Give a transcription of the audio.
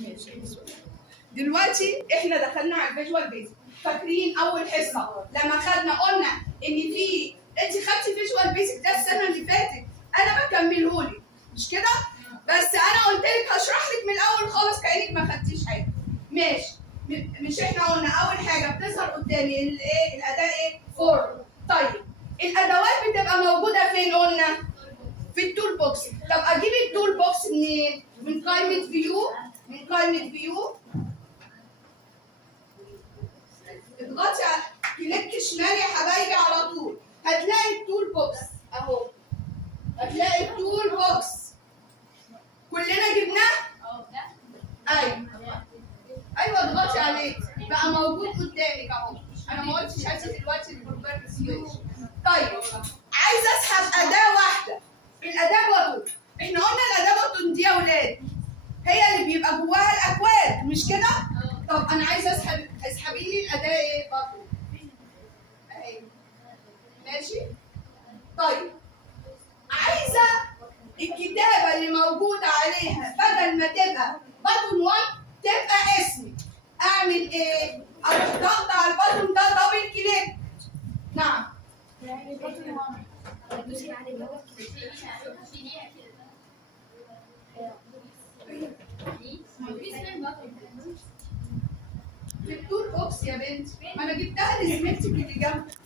ماشي. دلوقتي احنا دخلنا على الفيجوال بيزك. فاكرين اول حصه لما خدنا قلنا ان في انت خدتي فيجوال بيزك ده السنه اللي فاتت، انا بكملهولك مش كده؟ بس انا قلت لك هشرح لك من الاول خالص كانك ما خدتيش حاجه. ماشي. مش احنا قلنا اول حاجه بتظهر قدامي الايه؟ الاداه ايه؟ فورم. طيب الادوات بتبقى موجوده فين قلنا؟ في التول بوكس. طب اجيب التول بوكس منين؟ من قائمه فيو. من قائمه فيو اضغطي على كليك شمال يا حبايبي على طول هتلاقي التول بوكس اهو. هتلاقي التول بوكس كلنا جبناه؟ ايوه ايوه اضغطي عليه بقى موجود قدامك اهو. انا ما قلتش هاتي دلوقتي البروبر سويتش. طيب عايزه اسحب اداه واحده. الاداه بطن. احنا قلنا الاداه بطن دي يا ولاد هي اللي بيبقى جواها الاكواد مش كده؟ طب انا عايزه اسحبي لي الاداه ايه بطن اهي. ماشي؟ طيب عايزه الكتابه اللي موجوده عليها بدل ما تبقى بطن 1 تبقى اسمي. اعمل ايه؟ اروح ضغط على البطن ده دبل كليك. نعم. في التول بوكس يا بنتي ما انا جبتها لزميلتك اللي جنبك.